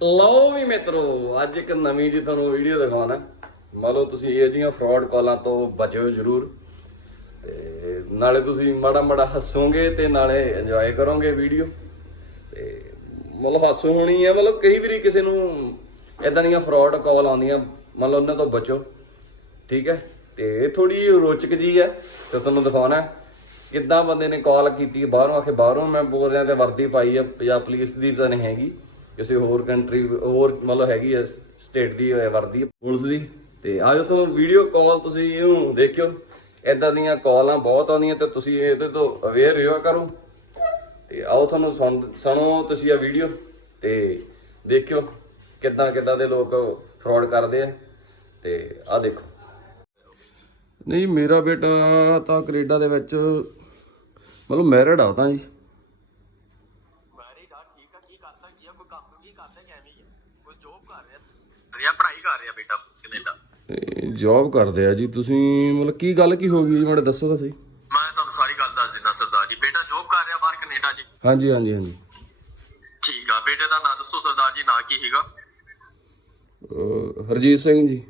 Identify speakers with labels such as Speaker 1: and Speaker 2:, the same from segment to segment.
Speaker 1: ਲਓ ਵੀ ਮਿੱਤਰੋ, ਅੱਜ ਇੱਕ ਨਵੀਂ ਜੀ ਤੁਹਾਨੂੰ ਵੀਡੀਓ ਦਿਖਾਉਣਾ। ਮੰਨ ਲਓ ਤੁਸੀਂ ਇਹ ਜਿਹੀਆਂ ਫਰਾਡ ਕਾਲਾਂ ਤੋਂ ਬਚਿਓ ਜ਼ਰੂਰ। ਤੇ ਨਾਲੇ ਤੁਸੀਂ ਮਾੜਾ ਮਾੜਾ ਹੱਸੋਗੇ ਤੇ ਨਾਲੇ ਇੰਜੋਏ ਕਰੋਗੇ ਵੀਡੀਓ ਤੇ ਮਤਲਬ ਹਾਸੋ ਹੋਣੀ ਹੈ ਮਤਲਬ ਕਈ ਵਾਰੀ ਕਿਸੇ ਨੂੰ ਇਦਾਂ ਦੀਆਂ ਫਰਾਡ ਕਾਲ ਆਉਂਦੀਆਂ, ਮੰਨ ਲਓ ਉਹਨਾਂ ਤੋਂ ਬਚੋ। ਠੀਕ ਹੈ? ਤੇ ਇਹ ਥੋੜੀ ਰੋਚਕ ਜੀ ਹੈ, ਤੇ ਤੁਹਾਨੂੰ ਦਿਖਾਉਣਾ ਕਿੱਦਾਂ ਬੰਦੇ ਨੇ ਕਾਲ ਕੀਤੀ, ਬਾਹਰੋਂ ਆ ਕੇ ਬਾਹਰੋਂ ਮੈਂ ਬੋਲ ਰਿਹਾ ਤੇ ਵਰਦੀ ਪਾਈ ਹੈ ਪੰਜਾਬ ਪੁਲਿਸ ਦੀ ਤਾਂ ਨਹੀਂ ਹੈਗੀ। ਕਿਸੇ ਹੋਰ ਕੰਟਰੀ ਹੋਰ ਮਤਲਬ ਹੈਗੀ ਹੈ ਸਟੇਟ ਦੀ ਹੈ ਵਰਦੀ ਪੁਲਿਸ ਦੀ। ਤੇ ਆਜੋ ਤੁਹਾਨੂੰ ਵੀਡੀਓ ਕਾਲ ਤੁਸੀਂ ਇਹਨੂੰ ਦੇਖਿਓ। ਇਦਾਂ ਦੀਆਂ ਕਾਲਾਂ ਬਹੁਤ ਆਉਂਦੀਆਂ ਤੇ ਤੁਸੀਂ ਇਹਦੇ ਤੋਂ ਅਵੇਅਰ ਰਿਹਾ ਕਰੋ। ਤੇ ਆਓ ਤੁਹਾਨੂੰ ਸੁਣ- ਸੁਣੋ ਤੁਸੀਂ ਇਹ ਵੀਡੀਓ ਤੇ ਦੇਖਿਓ ਕਿੱਦਾਂ ਕਿੱਦਾਂ ਦੇ ਲੋਕ ਫਰਾਡ ਕਰਦੇ ਆ। ਤੇ ਆ ਦੇਖੋ। ਨਹੀਂ, ਮੇਰਾ ਬੇਟਾ ਤਾਂ ਕੈਨੇਡਾ ਦੇ ਵਿੱਚ, ਮਤਲਬ ਮੈਰਿਡ ਆ ਉਹ ਤਾਂ ਜੀ
Speaker 2: ਮੈਰਿਡ ਆ ਠੀਕ ਆ ਕੀ ਕਰਦਾ ਕੀ ਆ ਕੋਈ ਕੀ ਐਵੇਂ ਹੀ ਕੋਈ ਜੋਬ ਕਰ ਰਿਹਾ ਰਿਆ ਪੜ੍ਹਾਈ ਕਰ ਰਿਹਾ ਬੇਟਾ ਕੈਨੇਡਾ
Speaker 1: ਜੌਬ ਕਰਦੇ ਆ ਜੀ ਤੁਸੀਂ ਮਤਲਬ ਕੀ ਗੱਲ ਕੀ ਹੋ ਗਈ ਜੀ? ਮੈਨੂੰ ਦੱਸੋ ਤਾਂ ਸਹੀ।
Speaker 2: ਮੈਂ ਤੁਹਾਨੂੰ ਸਾਰੀ ਗੱਲ ਦੱਸ ਦਿੰਦਾ ਸਰਦਾਰ ਜੀ। ਬੇਟਾ ਜੋਬ ਕਰ ਰਿਹਾ ਬਾਹਰ ਕੈਨੇਡਾ 'ਚ।
Speaker 1: ਹਾਂਜੀ ਹਾਂਜੀ ਹਾਂਜੀ।
Speaker 2: ਠੀਕ ਆ ਬੇਟੇ ਦਾ ਨਾਂ ਦੱਸੋ ਸਰਦਾਰ ਜੀ ਨਾਂ ਕੀ ਹੈਗਾ?
Speaker 1: ਅਹ ਹਰਜੀਤ ਸਿੰਘ ਜੀ।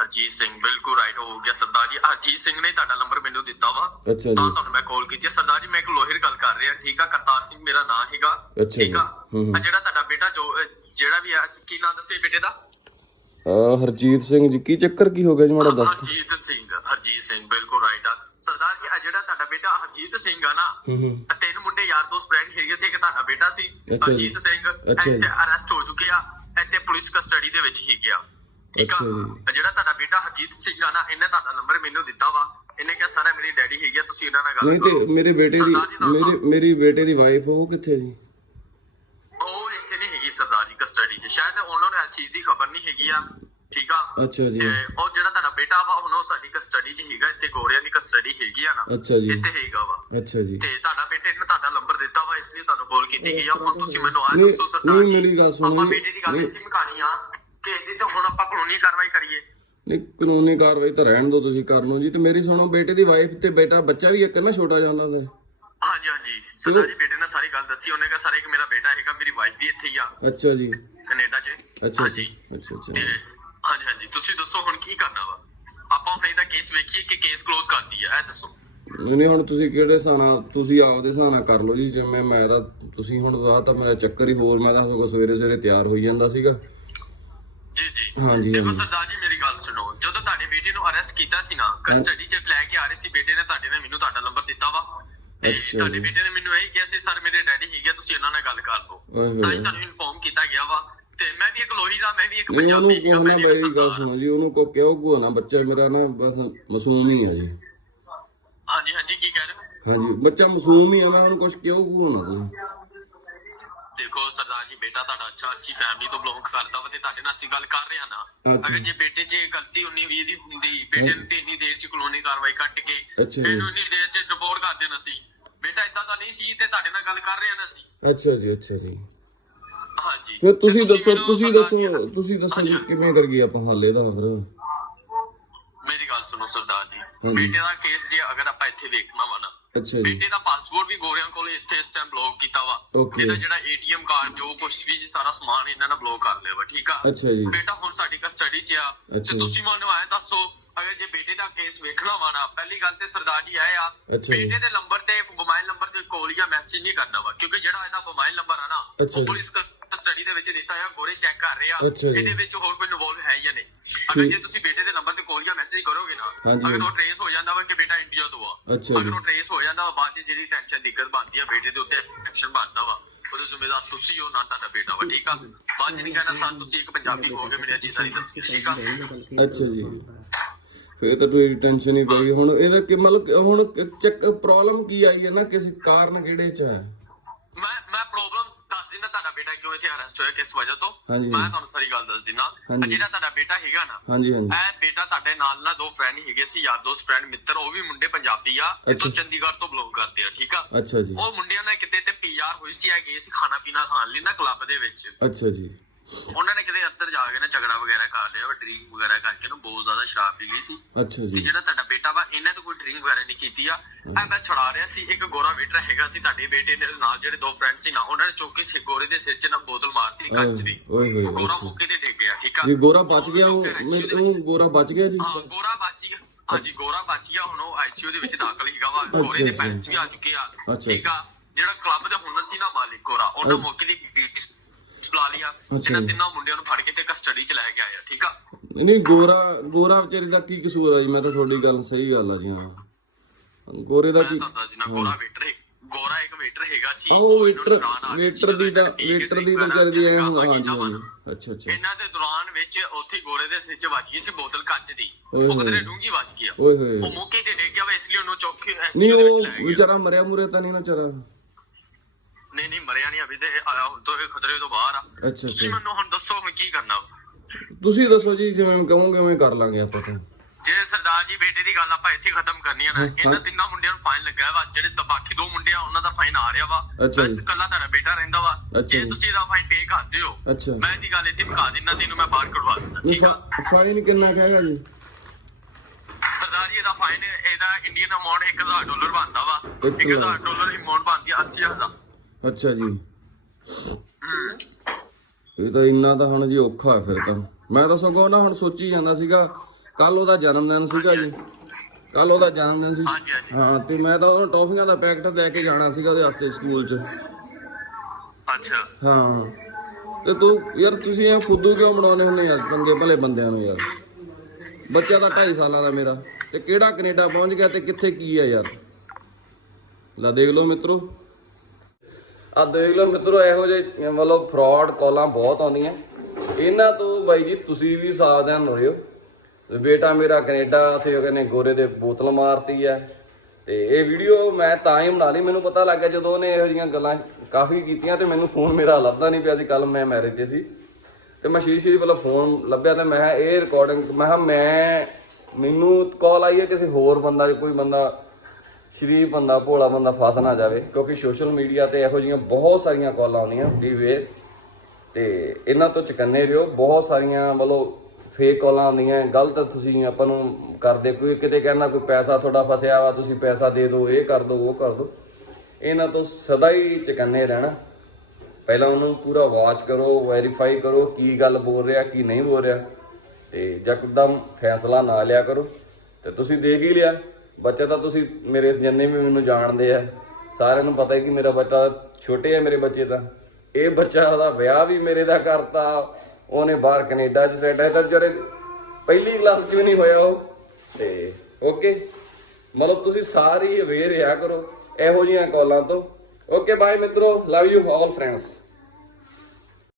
Speaker 2: ਹਰਜੀਤ ਸਿੰਘ ਬਿਲਕੁਲ ਰਾਈਟ ਹੋ ਗਿਆ ਸਰਦਾਰ ਜੀ। ਹਰਜੀਤ ਸਿੰਘ ਨੇ ਤੁਹਾਡਾ ਨੰਬਰ ਮੈਨੂੰ ਦਿੱਤਾ ਵਾ।
Speaker 1: ਅੱਛਾ
Speaker 2: ਤਾਂ ਤੁਹਾਨੂੰ ਮੈਂ ਕਾਲ ਕੀਤੀ। ਸਰਦਾਰ ਜੀ ਮੈਂ ਇੱਕ ਲੋਹਰ ਗੱਲ ਕਰ ਰਿਹਾ ਠੀਕ ਆ? ਕਰਤਾਰ ਸਿੰਘ ਮੇਰਾ ਨਾਂ ਹੈਗਾ
Speaker 1: ਅੱਛਾ
Speaker 2: ਠੀਕ। ਆ। ਆ ਜਿਹੜਾ ਤੁਹਾਡਾ ਬੇਟਾ ਜੋ ਜਿਹੜਾ ਵੀ ਆ ਕੀ ਨਾਂ ਦੱਸੇ ਬੇਟੇ ਦਾ?
Speaker 1: ਹਰਜੀਤ ਸਿੰਘ ਜੀ। ਕੀ ਚੱਕਰ ਕੀ ਹੋ ਗਿਆ ਜੀ? ਮਾੜਾ ਦੱਸ।
Speaker 2: ਹਰਜੀਤ ਸਿੰਘ ਹਰਜੀਤ ਸਿੰਘ ਬਿਲਕੁਲ ਰਾਈਟ ਆ। ਸਰਦਾਰ ਜੀ ਆ ਜਿਹੜਾ ਤੁਹਾਡਾ ਬੇਟਾ ਹਰਜੀਤ ਸਿੰਘ ਆ ਨਾ ਤਿੰਨ ਮੁੰਡੇ ਯਾਰ ਦੋਸਤ ਫਰੈਂਡ ਹੈਗੇ ਸੀ ਇੱਕ ਤੁਹਾਡਾ ਬੇਟਾ ਸੀ। ਹਰਜੀਤ ਸਿੰਘ। ਇੱਥੇ ਅਰੈਸਟ ਹੋ ਚੁੱਕੇ ਆ। ਇੱਥੇ ਪੁਲਿਸ ਕਸਟਡੀ ਦੇ ਵਿੱਚ ਹੀ ਗਿਆ।
Speaker 1: ਅੱਛਾ ਜੀ।
Speaker 2: ਆਹ ਜਿਹੜਾ ਤੁਹਾਡਾ ਬੇਟਾ ਹਰਜੀਤ ਸਿੰਘ ਆ ਨਾ ਇਹਨੇ ਤੁਹਾਡਾ ਨੰਬਰ ਮੈਨੂੰ ਦਿੱਤਾ ਵਾ। ਇਹਨੇ ਕਿਹਾ ਸਾਰਾ ਮੇਰੀ ਡੈਡੀ ਹੈਗੀ ਆ ਤੁਸੀਂ ਇਹਨਾਂ ਨਾਲ ਗੱਲ
Speaker 1: ਨਹੀਂ
Speaker 2: ਕਰੋ।
Speaker 1: ਤੇ ਮੇਰੇ ਬੇਟੇ ਦੀ
Speaker 2: ਸਰਦਾਰ ਜੀ ਨਾਲ
Speaker 1: ਮੇਰੇ ਮੇਰੀ ਬੇਟੇ ਦੀ ਵਾਈਫ ਉਹ ਕਿੱਥੇ ਜੀ?
Speaker 2: ਉਹ ਇੱਥੇ ਨਹੀਂ ਹੈਗੀ ਸਰਦਾਰ ਜੀ ਕਸਟਡੀ 'ਚ। ਸ਼ਾਇਦ ਉਹਨਾਂ ਨੂੰ ਇਸ ਚੀਜ਼ ਦੀ ਖਬਰ ਨਹੀਂ ਹੈਗੀ ਆ ਠੀਕ ਆ?
Speaker 1: ਅੱਛਾ ਜੀ।
Speaker 2: ਤੇ ਉਹ ਜਿਹੜਾ ਤੁਹਾਡਾ ਬੇਟਾ ਵਾ ਹੁਣ ਉਹ ਸਾਡੀ ਕਸਟਡੀ 'ਚ ਹੈਗਾ। ਇੱਥੇ ਗੋਰਿਆਂ ਦੀ ਕਸਟਡੀ ਹੈਗੀ ਆ ਨਾ
Speaker 1: ਅੱਛਾ ਜੀ।
Speaker 2: ਇੱਥੇ ਹੈਗਾ ਵਾ।
Speaker 1: ਅੱਛਾ ਜੀ।
Speaker 2: ਤੇ ਤੁਹਾਡਾ ਬੇਟੇ ਨੇ ਤੁਹਾਡਾ ਨੰਬਰ ਦਿੱਤਾ ਵਾ ਇਸ ਲਈ ਤੁਹਾਨੂੰ ਕਾਲ ਕੀਤੀ ਗਈ ਆ। ਹੁਣ ਤੁਸੀਂ ਮੈਨੂੰ ਆ
Speaker 1: ਨਹੀਂ-
Speaker 2: ਦੱਸੋ ਸਰਦਾਰ
Speaker 1: ਨਹੀਂ,
Speaker 2: ਜੀ।
Speaker 1: ਮੇਰੀ ਗੱਲ ਸੁਣੋ
Speaker 2: ਆਪਾਂ। ਬੇਟੇ ਦੀ ਗੱਲ
Speaker 1: ਨਹੀਂ।
Speaker 2: ਇੱਥੇ ਮੁਕਾਣੀ ਆ। ਇਹਦੇ ਤੇ ਹੁਣ ਆਪਾਂ ਕਾਨੂੰਨੀ ਕਾਰਵਾਈ ਕਰੀਏ।
Speaker 1: ਨਹੀਂ ਕਾਨੂੰਨੀ ਕਾਰਵਾਈ ਤਾਂ ਰਹਿਣ ਦਿਓ ਤੁਸੀਂ ਕਰ ਲਓ ਜੀ। ਤੇ ਮੇਰੀ ਸੁਣੋ ਬੇਟੇ ਦੀ ਵਾਈਫ ਤੇ ਬੇਟਾ ਬੱਚਾ ਵੀ ਇੱਕ ਨਾ ਛੋਟਾ ਜਾਂਦਾ ਹੁੰਦਾ
Speaker 2: ਹਾਂਜੀ ਹਾਂਜੀ। ਸਰਦਾਰ ਜੀ ਬੇਟੇ ਨੇ ਸਾਰੀ ਗੱਲ ਦੱਸੀ। ਉਹਨੇ ਕਿਹਾ ਸਾਰੇ ਕਿ ਮੇਰਾ ਬੇਟਾ ਹੈਗਾ ਮੇਰੀ ਵਾਈਫ ਵੀ ਇੱਥੇ ਹੀ ਆ।
Speaker 1: ਅੱਛਾ ਜੀ।
Speaker 2: ਕੈਨੇਡਾ 'ਚ।
Speaker 1: ਅੱਛਾ ਜੀ। ਅੱਛਾ ਅੱਛਾ।
Speaker 2: ਤੇ ਹਾਂਜੀ ਹਾਂਜੀ। ਤੁਸੀਂ ਦੱਸੋ ਹੁਣ ਕੀ ਕਰਨਾ ਵਾ? ਆਪਾਂ ਹੁਣ ਇਹਦਾ ਕੇਸ ਵੇਖੀਏ ਕਿ ਕੇਸ ਕਲੋਜ਼ ਕਰਦੀ ਆ। ਇਹ ਦੱਸੋ।
Speaker 1: ਨਹੀਂ ਨਹੀਂ ਹੁਣ ਤੁਸੀਂ ਕਿਹੜੇ ਹਿਸਾਬ ਨਾਲ ਤੁਸੀਂ ਆਪਦੇ ਹਿਸਾਬ ਨਾਲ ਕਰ ਲਓ ਜੀ। ਜਿਵੇਂ ਮੈਂ ਤਾਂ ਤੁਸੀਂ ਹੁਣ ਆਹ ਤਾਂ ਮੇਰਾ ਚੱਕਰ ਹੀ ਹੋਰ ਮੈਂ ਤਾਂ ਸਵੇਰੇ ਸਵੇਰੇ ਤਿਆਰ ਹੋਈ ਜਾਂਦਾ ਸੀਗਾ। ਹਾਂਜੀ
Speaker 2: ਦੇਖੋ
Speaker 1: ਹਾਂਜੀ।
Speaker 2: ਸਰਦਾਰ ਜੀ ਮੇਰੀ ਗੱਲ ਸੁਣੋ। ਜਦੋਂ ਤੁਹਾਡੇ ਬੇਟੇ ਨੂੰ ਅਰੈਸਟ ਕੀਤਾ ਸੀ ਨਾ ਕਸਟਡੀ 'ਚ ਲੈ ਕੇ ਆ ਰਹੇ ਸੀ ਬੇਟੇ ਨੇ ਤੁਹਾਡੇ ਨੇ ਮੈਨੂੰ ਤੁਹਾਡਾ ਨੰਬਰ ਦਿੱਤਾ ਵਾ। ਤੇ
Speaker 1: ਅੱਛਾ
Speaker 2: ਤੁਹਾਡੇ। ਬੇਟੇ ਨੇ ਮੈਨੂੰ ਇਹ ਕਿਹਾ ਸੀ ਸਰ ਮੇਰੇ ਡੈਡੀ ਹੈਗੇ ਆ, ਤੁਸੀਂ ਇਹਨਾਂ ਨਾਲ ਗੱਲ ਕਰ ਲਓ।
Speaker 1: ਓਏ
Speaker 2: ਤਾਂ ਹੀ
Speaker 1: ਹੋਏ
Speaker 2: ਤੁਹਾਨੂੰ ਇਨਫੋਰਮ ਕੀਤਾ ਗਿਆ ਵਾ। ਤੇ ਮੈਂ ਵੀ ਇੱਕ ਲੋਹੀ ਦਾ ਮੈਂ ਵੀ ਇੱਕ
Speaker 1: ਨਹੀਂ ਉਹਨੂੰ
Speaker 2: ਪੰਜਾਬੀ
Speaker 1: ਕੋਹ
Speaker 2: ਮੈਂ
Speaker 1: ਨਾ ਬਈ ਗੱਲ
Speaker 2: ਸਰਦਾਰ।
Speaker 1: ਸੁਣੋ ਜੀ ਉਹਨੂੰ ਕੋ ਕਿਉਂ ਕੋ ਨਾ ਬੱਚਾ ਮੇਰਾ ਨਾ ਬਸ ਮਾਸੂਮ ਹੀ ਆ ਜੀ।
Speaker 2: ਹਾਂਜੀ ਹਾਂਜੀ ਕੀ ਕਹਿ ਰਹੇ ਹੋ?
Speaker 1: ਹਾਂਜੀ ਬੱਚਾ ਮਾਸੂਮ ਹੀ ਆ ਮੈਂ ਉਹਨੂੰ ਕੁਝ ਕਿਉਂ ਕੋ ਨਾ ਤੁਸੀਂ।
Speaker 2: ਬੇਟਾ ਤੁਹਾਡਾ ਅੱਛਾ ਅੱਛੀ ਫੈਮਿਲੀ ਤੋਂ ਬਿਲੋਂਗ ਕਰਦਾ ਵਾ ਤੇ ਤੁਹਾਡੇ ਨਾਲ ਅਸੀਂ ਗੱਲ ਕਰ ਰਹੇ ਹਾਂ ਨਾ। ਅਗਰ ਜੇ ਬੇਟੇ 'ਚ ਇਹ ਗਲਤੀ 19 20 ਦੀ ਹੁੰਦੀ ਬੇਟੇ ਨੂੰ ਤੇ ਇੰਨੀ ਦੇਰ 'ਚ ਕਾਨੂੰਨੀ ਕਾਰਵਾਈ ਕੱਟ ਕੇ। ਇਹਨੂੰ ਇੰਨੀ ਦੇਰ 'ਚ ਡਿਪੋਰਟ ਕਰ ਦੇਣਾ ਸੀ ਬੇਟਾ ਇਦਾਂ ਦਾ ਨਹੀਂ ਸੀ ਤੇ ਤੁਹਾਡੇ ਨਾਲ ਗੱਲ ਕਰ ਰਹੇ ਹਾਂ ਨਾ ਅਸੀਂ
Speaker 1: ਅੱਛਾ ਜੀ ਅੱਛਾ ਜੀ
Speaker 2: ਹਾਂਜੀ
Speaker 1: ਫਿਰ ਤੁਸੀਂ ਦੱਸੋ ਤੁਸੀਂ ਦੱਸੋ ਤੁਸੀਂ ਦੱਸੋ। ਕਿਵੇਂ ਕਰੀਏ ਆਪਾਂ ਹਾਲੇ ਦਾ ਫਿਰ
Speaker 2: ਮੇਰੀ ਗੱਲ ਸੁਣੋ ਸਰਦਾਰ ਜੀ। ਬੇਟੇ ਦਾ ਕੇਸ ਜੇ ਅਗਰ ਆਪਾਂ ਇੱਥੇ ਵੇਖਣਾ ਵਾ ਨਾ
Speaker 1: ਅੱਛਾ ਜੀ
Speaker 2: ਬੇਟੇ ਦਾ ਪਾਸਪੋਰਟ ਵੀ ਗੋਰਿਆਂ ਕੋਲੇ ਇੱਥੇ ਇਸ ਟਾਈਮ ਬਲੌਕ ਕੀਤਾ ਵਾ
Speaker 1: Okay.
Speaker 2: ਇਹਦਾ ਜਿਹੜਾ ਏਟੀਐਮ ਕਾਰਡ ਜੋ ਕੁਝ ਵੀ ਸਾਰਾ ਸਮਾਨ ਇਹਨਾਂ ਨੇ ਬਲੌਕ ਕਰ ਲਿਆ ਵਾ ਠੀਕ ਆ
Speaker 1: ਅੱਛਾ ਜੀ
Speaker 2: ਬੇਟਾ ਹੁਣ ਸਾਡੀ ਕਸਟਡੀ 'ਚ ਆ
Speaker 1: ਅੱਛਾ
Speaker 2: ਤੇ
Speaker 1: ਜੀ।
Speaker 2: ਤੁਸੀਂ ਮੈਨੂੰ ਆਏ ਦੱਸੋ ਅਗਰ ਜੇ ਬੇਟੇ ਦਾ ਕੇਸ ਵੇਖਣਾ ਵਾ ਨਾ ਪਹਿਲੀ ਗੱਲ ਤੇ ਸਰਦਾਰ ਜੀ ਆਏ ਆ
Speaker 1: ਅੱਛਾ ਜੀ।
Speaker 2: ਬੇਟੇ ਦੇ ਨੰਬਰ ਤੇ ਮੋਬਾਈਲ ਨੰਬਰ ਤੇ ਕਾਲ ਜਾਂ ਮੈਸੇਜ ਨਹੀਂ ਕਰਨਾ ਵਾ ਕਿਉਂਕਿ ਜਿਹੜਾ ਇਹਦਾ ਮੋਬਾਈਲ ਨੰਬਰ ਆ ਨਾ
Speaker 1: ਅੱਛਾ
Speaker 2: ਉਹ। ਪੁਲਿਸ ਕਸਟਡੀ ਦੇ ਵਿੱਚ ਦਿੱਤਾ ਆ ਗੋਰੇ ਚੈੱਕ ਕਰ ਰਹੇ ਆ
Speaker 1: ਅੱਛਾ ਜੀ।
Speaker 2: ਇਹਦੇ ਵਿੱਚ ਹੋਰ ਕੋਈ ਇਨਵੋਲਵ ਹੈ ਜਾਂ ਨਹੀਂ ਅਗਰ
Speaker 1: ਠੀਕ।
Speaker 2: ਜੇ ਤੁਸੀਂ ਬੇਟੇ ਦੇ ਨੰਬਰ ਤੇ ਕਾਲ ਜਾਂ ਮੈਸੇਜ ਕਰੋਗੇ ਨਾ।
Speaker 1: ਹਾਂਜੀ।
Speaker 2: ਅਗਰ ਉਹ ਟ੍ਰੇਸ ਹੋ ਜਾਂਦਾ ਵਾ ਕਿ ਬੇਟਾ ਇੰਡੀਆ ਤੋਂ ਆ।
Speaker 1: ਅੱਛਾ
Speaker 2: ਅਗਰ। ਉਹ ਟ੍ਰੇਸ ਹੋ ਜਾਂਦਾ ਵਾ ਬਾਅਦ ਚ ਜਿਹੜੀ ਟੈਨਸ਼ਨ ਦਿੱਕਤ ਬਣਦੀ ਆ ਬੇਟੇ ਦੇ ਉੱਤੇ ਐਕਸ਼ਨ ਬਣਦਾ ਵਾ। ਉਹਦੇ ਜ਼ਿੰਮੇਦਾਰ ਤੁਸੀਂ ਹੋ ਨਾ ਤੁਹਾਡਾ ਬੇਟਾ ਵਾ ਠੀਕ ਆ? ਬਾਅਦ ਚ ਨਹੀਂ ਕਹਿਣਾ ਸਾ ਤੁਸੀਂ ਇੱਕ ਪੰਜਾਬੀ ਹੋ ਕੇ ਇਹ ਚੀਜ਼ ਸਾਰੀ ਦੱਸੀ ਠੀਕ ਆ?
Speaker 1: ਅੱਛਾ ਜੀ। ਫੇਰ ਤਾਂ ਕੋਈ ਟੈਨਸ਼ਨ ਹੀ ਪਈ ਹੁਣ ਇਹਦਾ ਕਿ ਮਤਲਬ ਕਿ ਹੁਣ ਚੱਕ ਪ੍ਰੋਬਲਮ ਕੀ ਆਈ ਹੈ ਨਾ ਕਿਸ ਕਾਰਨ ਕਿਹੜੇ ਚ ਹੈ
Speaker 2: ਮੈਂ ਮੈਂ ਪ੍ਰੋਬਲਮ ਦੱਸ ਦਿੰਦਾ ਤੁਹਾਡਾ ਬੇਟਾ ਕਿਉਂ ਇੱਥੇ ਅਰੈਸਟ ਹੋਇਆ ਕਿਸ ਵਜ੍ਹਾ ਤੋਂ?
Speaker 1: ਹਾਂਜੀ।
Speaker 2: ਮੈਂ ਤੁਹਾਨੂੰ ਸਾਰੀ ਗੱਲ ਦੱਸ ਦਿੰਦਾ
Speaker 1: ਹਾਂਜੀ।
Speaker 2: ਜਿਹੜਾ ਤੁਹਾਡਾ ਬੇਟਾ ਹੈਗਾ ਨਾ
Speaker 1: ਹਾਂਜੀ ਹਾਂਜੀ।
Speaker 2: ਇਹ ਬੇਟਾ ਤੁਹਾਡੇ ਨਾਲ ਨਾ ਦੋ ਫਰੈਂਡ ਹੈਗੇ ਸੀ ਯਾਰ ਦੋਸਤ ਫਰੈਂਡ ਮਿੱਤਰ ਉਹ ਵੀ ਮੁੰਡੇ ਪੰਜਾਬੀ ਆ ਤੋਂ
Speaker 1: ਅੱਛਾ।
Speaker 2: ਚੰਡੀਗੜ੍ਹ ਤੋਂ ਬਿਲੋਂਗ ਕਰਦੇ ਆ ਠੀਕ ਆ?
Speaker 1: ਅੱਛਾ ਜੀ।
Speaker 2: ਉਹ ਮੁੰਡਿਆਂ ਨੇ ਕਿਤੇ ਤੇ ਪੀਆਰ ਹੋਈ ਸੀ ਆ ਗਏ ਸੀ ਖਾਣਾ ਪੀਣਾ ਖਾਣ ਲਈ ਨਾ ਕਲੱਬ ਦੇ ਵਿੱਚ।
Speaker 1: ਅੱਛਾ ਜੀ।
Speaker 2: ਉਹਨਾਂ ਨੇ ਕਿਤੇ ਅੰਦਰ ਜਾ ਕੇ ਨਾ ਝਗੜਾ ਵਗੈਰਾ ਕਰ ਲਿਆ ਵਾ ਡਰਿੰਕ ਵਗੈਰਾ ਕਰਕੇ ਨਾ ਬਹੁਤ ਜ਼ਿਆਦਾ ਸ਼ਰਾਬ ਪੀ ਲਈ ਸੀ।
Speaker 1: ਅੱਛਾ
Speaker 2: ਤੇ
Speaker 1: ਜੀ
Speaker 2: ਜਿਹੜਾ ਤੁਹਾਡਾ ਬੇਟਾ ਵਾ ਇਹਨੇ ਤਾਂ ਕੋਈ ਡਰਿੰਕ ਵਗੈਰਾ ਨਹੀਂ ਕੀਤੀ ਆ। ਐ ਮੈਂ ਛੜਾ ਰਿਹਾ ਸੀ ਇੱਕ ਗੋਰਾ ਵੇਟਰ ਹੈਗਾ ਸੀ ਤੁਹਾਡੇ ਬੇਟੇ ਦੇ ਨਾਲ ਜਿਹੜੇ ਦੋ ਫਰੈਂਡ ਸੀ ਨਾ ਉਹਨਾਂ ਨੇ ਚੁੱਕ ਕੇ ਸੇ ਗੋਰੇ ਦੇ ਸਿਰ 'ਚ ਨਾ ਬੋਤਲ ਮਾਰਤੀ ਕੱਚ ਦੀ।
Speaker 1: ਓਏ ਹੋਏ
Speaker 2: ਗੋਰਾ
Speaker 1: ਅੱਛਾ।
Speaker 2: ਮੌਕੇ ਤੇ ਡਿੱਗ ਗਿਆ ਠੀਕ ਆ?
Speaker 1: ਜੀ ਗੋਰਾ ਬਚ ਗਿਆ ਉਹ ਮੇਰੇ ਉਹ ਗੋਰਾ ਬਚ ਗਿਆ ਜੀ?
Speaker 2: ਹਾਂ ਗੋਰਾ ਬਚ ਗਿਆ। ਹਾਂਜੀ ਗੋਰਾ ਬਚ ਗਿਆ ਹੁਣ ਉਹ ਆਈਸੀਯੂ ਦੇ ਵਿੱਚ ਦਾਖਲ ਹੀਗਾ ਵਾ। ਗੋਰੇ ਦੇ
Speaker 1: ਅੱਛਾ।
Speaker 2: ਪੈਂਟਸ ਵੀ ਆ ਚੁੱਕੇ ਆ
Speaker 1: ਅੱਛਾ।
Speaker 2: ਠੀਕ ਆ? ਜਿਹੜਾ ਕਲੱਬ ਦਾ ਹੁਨਰ ਸੀ ਨਾ ਮਾਲਿਕ ਗੋਰਾ ਉਹਨਾਂ। ਮੌਕੇ ਦੀ ਪਲਾ ਲਿਆ। ਇਹਨਾਂ
Speaker 1: ਜੀ।
Speaker 2: ਤਿੰਨਾਂ ਮੁੰਡਿਆਂ ਨੂੰ ਫੜ ਕੇ ਤੇ ਕਸਟਡੀ 'ਚ ਲੈ ਕੇ ਆਇਆ ਠੀਕ ਆ?
Speaker 1: ਨਹੀਂ ਗੋਰਾ ਗੋਰਾ ਵਿਚਾਰੇ ਦਾ ਕੀ ਕਸੂਰ ਆ ਜੀ? ਮੈਂ ਤਾਂ ਤੁਹਾਡੀ ਗੱਲ ਸਹੀ ਗੱਲ ਆ ਜੀ ਹਾਂ। ਗੋਰੇ ਦਾ ਕੀ
Speaker 2: ਦੱਸ ਦਿਨਾ ਗੋਰਾ ਵੇਟਰ ਹੈ ਗੋਰਾ ਇੱਕ ਵੇਟਰ ਹੈਗਾ ਸੀ ਉਹ
Speaker 1: ਵੇਟਰ
Speaker 2: ਨੂੰ
Speaker 1: ਵੇਟਰ ਦੀ ਤਾਂ
Speaker 2: ਨੇ
Speaker 1: ਵੇਟਰ ਦੀ ਤਾਂ ਵਿਚਾਰੇ ਦੀ ਐ
Speaker 2: ਵਗੈਰਾ
Speaker 1: ਹਾਂਜੀ
Speaker 2: ਨਾ।
Speaker 1: ਅੱਛਾ ਅੱਛਾ।
Speaker 2: ਇਹਨਾਂ ਦੇ ਦੌਰਾਨ ਵਿੱਚ ਉੱਥੇ ਗੋਰੇ ਦੇ ਸਿਰ 'ਚ ਵੱਜ ਗਈ ਸੀ ਬੋਤਲ ਕੱਚ ਦੀ। ਉਹ। ਕਿਧਰੇ ਡੂੰਗੀ ਵੱਜ ਗਿਆ
Speaker 1: ਓਏ ਹੋਏ।
Speaker 2: ਉਹ ਮੌਕੇ ਤੇ ਡਿੱਗ ਗਿਆ ਵਾ ਇਸ ਲਈ ਉਹਨੂੰ ਚੁੱਕ
Speaker 1: ਨਹੀਂ ਉਹ ਵਿਚਾਰਾ ਮਰਿਆ ਮੁਰਿਆ ਤਾਂ ਨਹੀਂ ਨਾ ਵਿਚਾਰਾ।
Speaker 2: ਨਹੀਂ ਨਹੀਂ ਮਰਿਆ ਨਹੀਂ ਅਭੀ ਤੇ ਆਇਆ ਹੁਣ ਤੋਂ ਇਹ ਖਤਰੇ ਤੋਂ ਬਾਹਰ ਆ।
Speaker 1: ਅੱਛਾ
Speaker 2: ਤੁਸੀਂ
Speaker 1: ਅੱਛਾ
Speaker 2: ਮੈਨੂੰ ਹੁਣ ਦੱਸੋ ਹੁਣ ਕੀ ਕਰਨਾ
Speaker 1: ਤੁਸੀਂ ਦੱਸੋ ਜੀ ਜਿਵੇਂ ਕਹੋਗੇ ਉਵੇਂ ਕਰ ਲਾਂਗੇ ਆਪਾਂ ਤਾਂ।
Speaker 2: ਜੇ ਸਰਦਾਰ ਜੀ ਬੇਟੇ ਦੀ ਗੱਲ ਆਪਾਂ ਇੱਥੇ ਖਤਮ ਕਰਨੀ ਆ ਨਾ
Speaker 1: ਹਾਂ,
Speaker 2: ਇਹਨਾਂ
Speaker 1: ਹਾਂ।
Speaker 2: ਤਿੰਨਾਂ ਮੁੰਡਿਆਂ ਨੂੰ ਫਾਈਨ ਲੱਗਾ ਵਾ ਜਿਹੜੇ ਤਾਂ ਬਾਕੀ ਦੋ ਮੁੰਡੇ ਆ ਉਹਨਾਂ ਦਾ ਫਾਈਨ ਆ ਰਿਹਾ ਵਾ।
Speaker 1: ਅੱਛਾ
Speaker 2: ਬਸ
Speaker 1: ਜੀ।
Speaker 2: ਕੱਲਾ ਤੁਹਾਡਾ ਬੇਟਾ ਰਹਿੰਦਾ ਵਾ।
Speaker 1: ਅੱਛਾ
Speaker 2: ਜੇ
Speaker 1: ਜੀ।
Speaker 2: ਤੁਸੀਂ ਇਹਦਾ ਫਾਈਨ ਪੇ ਕਰਦੇ ਹੋ
Speaker 1: ਅੱਛਾ।
Speaker 2: ਮੈਂ ਇਹਦੀ ਗੱਲ ਇੱਥੇ ਮੁਕਾ ਦਿੰਦਾ ਤੈਨੂੰ ਮੈਂ ਬਾਹਰ ਕਢਵਾ ਦਿੰਦਾ ਠੀਕ ਆ?
Speaker 1: ਫਾਈਨ ਕਿੰਨਾ ਕਹੇਗਾ ਜੀ?
Speaker 2: ਸਰਦਾਰ ਜੀ ਇਹਦਾ ਫਾਈਨ ਇਹਦਾ ਇੰਡੀਅਨ ਅਮਾਉਂਟ 1000 ਡਾਲਰ ਬਣਦਾ ਵਾ।
Speaker 1: ਇੱਕ
Speaker 2: 1000 ਡਾਲਰ ਅਮਾਉਂਟ ਬਣਦੀ ਆ 80000
Speaker 1: ਅੱਛਾ ਜੀ। ਇਹ ਤਾਂ ਇੰਨਾ ਤਾਂ ਹੁਣ ਜੀ ਔਖਾ ਹੈ ਫਿਰ ਤਾਂ। ਮੈਂ ਤਾਂ ਸਗੋਂ ਨਾ ਹੁਣ ਸੋਚੀ ਜਾਂਦਾ ਸੀਗਾ ਕੱਲ ਉਹਦਾ ਜਨਮ ਦਿਨ ਸੀਗਾ ਜੀ। ਕੱਲ ਉਹਦਾ ਜਨਮ ਦਿਨ ਸੀ। ਹਾਂ ਤੇ ਮੈਂ ਤਾਂ ਉਹਨੂੰ ਟੌਫੀਆਂ ਦਾ ਪੈਕਟ ਲੈ ਕੇ ਜਾਣਾ ਸੀਗਾ ਉਹਦੇ ਵਾਸਤੇ ਸਕੂਲ 'ਚ।
Speaker 2: ਅੱਛਾ।
Speaker 1: ਹਾਂ। ਤੇ ਤੂੰ ਯਾਰ ਤੁਸੀਂ ਇਹ ਫੁੱਦੂ ਕਿਉਂ ਬਣਾਉਨੇ ਹੁੰਦੇ ਯਾਰ ਚੰਗੇ ਭਲੇ ਬੰਦਿਆਂ ਨੂੰ ਯਾਰ? ਬੱਚਾ ਤਾਂ 2.5 ਸਾਲਾਂ ਦਾ ਮੇਰਾ। ਤੇ ਕਿਹੜਾ ਕੈਨੇਡਾ ਪਹੁੰਚ ਗਿਆ ਤੇ ਕਿੱਥੇ ਕੀ ਆ ਯਾਰ? ਲਾ ਦੇਖ ਲਓ ਮਿੱਤਰੋ। ਆ ਦੇਖ ਲਓ ਮਿੱਤਰੋ, ਇਹੋ ਜਿਹੇ ਮਤਲਬ ਫਰਾਡ ਕਾਲਾਂ ਬਹੁਤ ਆਉਂਦੀਆਂ। ਇਹਨਾਂ ਤੋਂ ਬਾਈ ਜੀ, ਤੁਸੀਂ ਵੀ ਸਾਵਧਾਨ ਰਹਿਓ ਬੇਟਾ ਮੇਰਾ ਕੈਨੇਡਾ, ਉੱਥੇ ਉਹ ਕਹਿੰਦੇ ਗੋਰੇ ਦੇ ਬੋਤਲ ਮਾਰਤੀ ਐ ਤੇ ਇਹ ਵੀਡੀਓ ਮੈਂ ਤਾਂ ਹੀ ਬਣਾ ਲਈ। ਮੈਨੂੰ ਪਤਾ ਲੱਗ ਗਿਆ ਜਦੋਂ ਉਹਨੇ ਇਹੋ ਜਿਹੀਆਂ ਗੱਲਾਂ ਕਾਫੀ ਕੀਤੀਆਂ ਤੇ ਮੈਨੂੰ ਫੋਨ ਮੇਰਾ ਲੱਭਦਾ ਨਹੀਂ ਪਿਆ ਸੀ। ਕੱਲ ਮੈਂ ਮੈਰਿਜ ਤੇ ਸੀ। ਤੇ ਮੈਂ ਸ਼ੀਸ਼ੀ ਵੱਲੋਂ ਫੋਨ ਲੱਭਿਆ ਤੇ ਮੈਂ ਇਹ ਰਿਕਾਰਡਿੰਗ ਮੈਂ ਕਿਹਾ, ਮੈਂ, ਮੈਨੂੰ ਕਾਲ ਆਈ ਹੈ ਕਿਸੇ ਹੋਰ ਬੰਦਾ, ਕੋਈ ਬੰਦਾ ਸ਼ਰੀਫ ਬੰਦਾ ਭੋਲਾ ਬੰਦਾ ਫਸ ਨਾ ਜਾਵੇ, ਕਿਉਂਕਿ ਸੋਸ਼ਲ ਮੀਡੀਆ ਤੇ ਇਹੋ ਜਿਹੀਆਂ ਬਹੁਤ ਸਾਰੀਆਂ ਕਾਲਾਂ ਆਉਂਦੀਆਂ ਵੀ ਵੇ ਤੇ ਇਹਨਾਂ ਤੋਂ ਚਕੰਨੇ ਰਿਓ, ਬਹੁਤ ਸਾਰੀਆਂ ਮਤਲਬ ਫੇਕ ਕਾਲਾਂ ਆਉਂਦੀਆਂ, ਗਲਤ ਤੁਸੀਂ ਆਪਾਂ ਨੂੰ ਕਰਦੇ, ਕੋਈ ਕਿਤੇ ਕਹਿੰਦਾ ਕੋਈ ਪੈਸਾ ਤੁਹਾਡਾ ਫਸਿਆ ਵਾ, ਤੁਸੀਂ ਪੈਸਾ ਦੇ ਦਿਓ ਇਹ ਕਰ ਦਿਓ ਉਹ ਕਰ ਦਿਓ ਇਹਨਾਂ ਤੋਂ ਸਦਾ ਹੀ ਚਕੰਨੇ ਰਹਿਣਾ। ਪਹਿਲਾਂ ਉਹਨੂੰ ਪੂਰਾ ਵਾਚ ਕਰੋ ਵੈਰੀਫਾਈ ਕਰੋ ਕੀ ਗੱਲ ਬੋਲ ਰਿਹਾ, ਕੀ ਨਹੀਂ ਬੋਲ ਰਿਹਾ। ਤੇ ਯਕਦਮ ਫੈਸਲਾ ਨਾ ਲਿਆ ਕਰੋ। ਤੇ ਤੁਸੀਂ ਦੇਖ ਹੀ ਲਿਆ। ਬੱਚਾ ਤਾਂ ਤੁਸੀਂ ਮੇਰੇ ਜਿੰਨੇ ਵੀ ਮੈਨੂੰ ਜਾਣਦੇ ਆ, ਸਾਰਿਆਂ ਨੂੰ ਪਤਾ ਹੈ ਕਿ ਮੇਰਾ ਬੱਚਾ ਛੋਟੇ ਆ ਮੇਰੇ ਬੱਚੇ ਤਾਂ। ਇਹ ਬੱਚਾ ਦਾ ਵਿਆਹ ਵੀ ਮੇਰੇ ਦਾ ਕਰਤਾ, ਉਹਨੇ ਬਾਹਰ ਕੈਨੇਡਾ 'ਚ ਸੈੱਟ ਹੈ ਤਾਂ ਜਿਹੜੇ ਪਹਿਲੀ ਕਲਾਸ 'ਚ ਵੀ ਨਹੀਂ ਹੋਇਆ ਉਹ। ਤੇ ਓਕੇ ਮਤਲਬ ਤੁਸੀਂ ਸਾਰੇ ਅਵੇਅਰ ਰਿਹਾ ਕਰੋ ਇਹੋ ਜਿਹੀਆਂ ਕਾਲਾਂ ਤੋਂ। ਓਕੇ ਬਾਏ ਮਿੱਤਰੋ ਲਵ ਯੂ ਆਲ ਫਰੈਂਡਸ